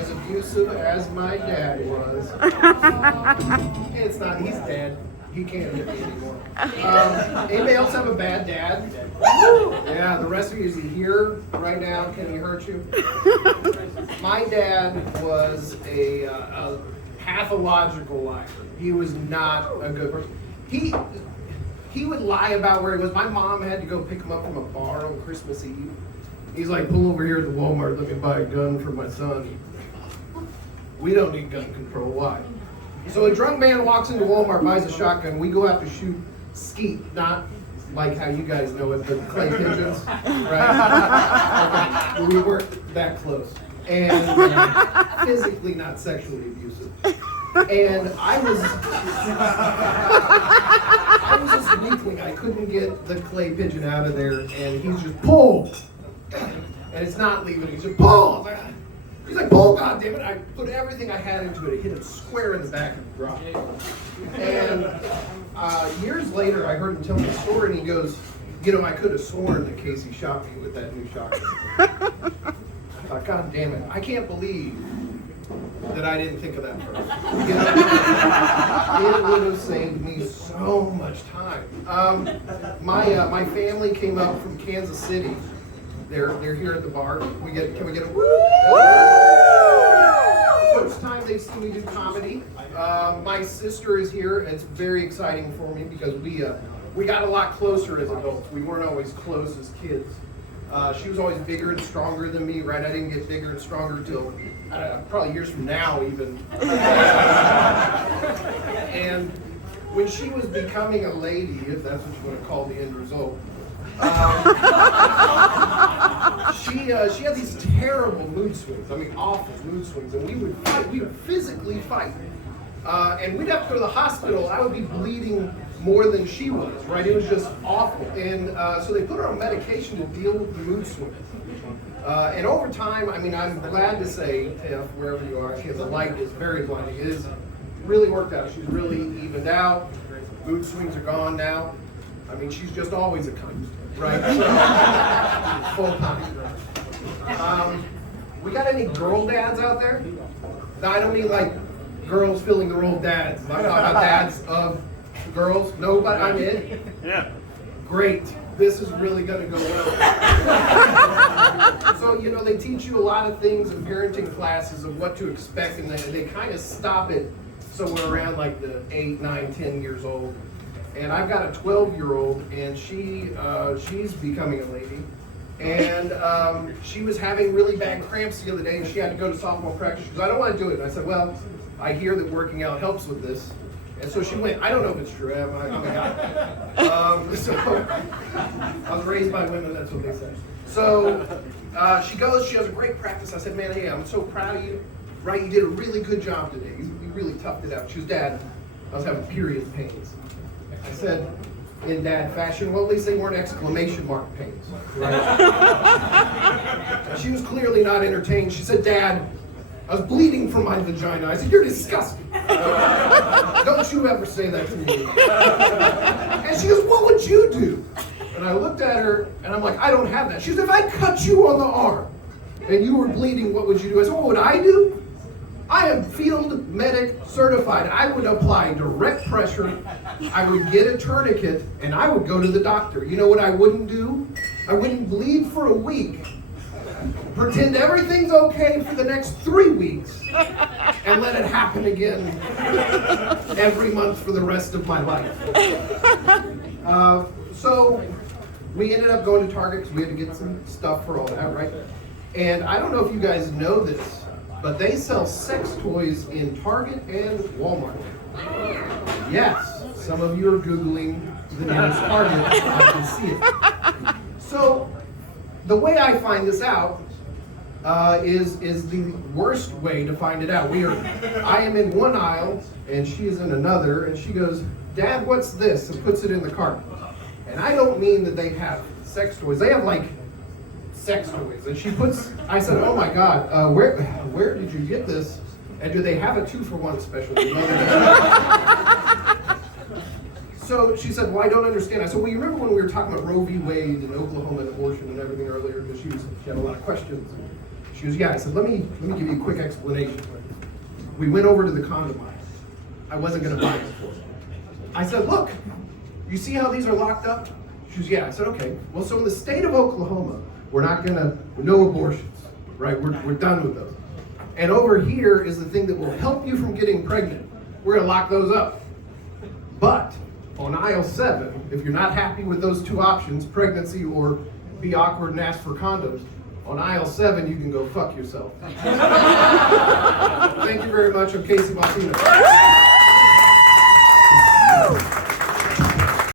as abusive as my dad was. It's not, he's dead. He can't hit me anymore. Anybody else have a bad dad? Yeah, the rest of you, is he here right now? Can he hurt you? My dad was a pathological liar. He was not a good person. He would lie about where he was. My mom had to go pick him up from a bar on Christmas Eve. He's like, pull over here at the Walmart, let me buy a gun for my son. We don't need gun control, why? So a drunk man walks into Walmart, buys a shotgun, we go out to shoot skeet, not like how you guys know it, but clay pigeons, right? Okay. We weren't that close. And physically not sexually abusive. And I was just weakling. I couldn't get the clay pigeon out of there, and he's just pull. And it's not leaving. He's just pull. He's like, pull, God damn it. I put everything I had into it. It hit him square in the back and dropped. And years later, I heard him tell me a story, and he goes, you know, I could have sworn that Casey shot me with that new shotgun. I thought, God damn it. I can't believe that I didn't think of that first. You know, it would have saved me so much time. My family came up from Kansas City. They're here at the bar. Can we get a woo? First time they've seen me do comedy. My sister is here. It's very exciting for me because we got a lot closer as adults. We weren't always close as kids. She was always bigger and stronger than me, right? I didn't get bigger and stronger till probably years from now even. And when she was becoming a lady, if that's what you want to call the end result, she had these terrible mood swings. I mean, awful mood swings. And we would fight. We would physically fight. And we'd have to go to the hospital. I would be bleeding more than she was, right? It was just awful. And so they put her on medication to deal with the mood swings. And over time, I mean, I'm glad to say, Tiff, wherever you are, because the light is very blinding. It is really worked out. She's really evened out. Mood swings are gone now. I mean, she's just always a cunt, right? So, full time. We got any girl dads out there? No, I don't mean like girls filling the role of dads. I'm talking about dads of girls. Nobody? I'm in? Yeah. Great. This is really going to go well. So, you know, they teach you a lot of things in parenting classes of what to expect, and they kind of stop it somewhere around like the 8, 9, 10 years old. And I've got a 12-year-old, and she's becoming a lady. And she was having really bad cramps the other day, and she had to go to softball practice. She goes, I don't want to do it. And I said, well, I hear that working out helps with this. And so she went. I don't know if it's true. I'm a guy. So I was raised by women. That's what they say. So she goes. She has a great practice. I said, man, hey, I'm so proud of you. Right? You did a really good job today. You really toughed it out. She was, Dad, I was having period pains. I said, in dad fashion, well, at least they weren't exclamation mark pains. Right? She was clearly not entertained. She said, Dad, I was bleeding from my vagina. I said, you're disgusting. Don't you ever say that to me. And she goes, what would you do? And I looked at her, and I'm like, I don't have that. She said, if I cut you on the arm, and you were bleeding, what would you do? I said, what would I do? I am field medic certified. I would apply direct pressure. I would get a tourniquet, and I would go to the doctor. You know what I wouldn't do? I wouldn't bleed for a week. Pretend everything's okay for the next 3 weeks, and let it happen again every month for the rest of my life. So we ended up going to Target because we had to get some stuff for all that, right? And I don't know if you guys know this, but they sell sex toys in Target and Walmart. Yes, some of you are Googling the nearest Target. I can see it. So the way I find this out is the worst way to find it out. I am in one aisle and she is in another, and she goes, Dad, what's this? And puts it in the cart. And I don't mean that they have sex toys. They have like sex toys. And she puts, I said, oh my God, where did you get this? And do they have a 2-for-1 special? So she said, well, I don't understand. I said, well, you remember when we were talking about Roe v. Wade and Oklahoma and abortion and everything earlier? Because she had a lot of questions. She goes, yeah. I said, let me give you a quick explanation. We went over to the condom aisle. I wasn't gonna buy it for her. I said, look, you see how these are locked up? She goes, yeah. I said, okay. Well, so in the state of Oklahoma, no abortions, right? We're done with those. And over here is the thing that will help you from getting pregnant. We're gonna lock those up. But on aisle 7, if you're not happy with those two options, pregnancy or be awkward and ask for condoms, on aisle 7, you can go fuck yourself. Thank you very much. I'm Casey Martinez.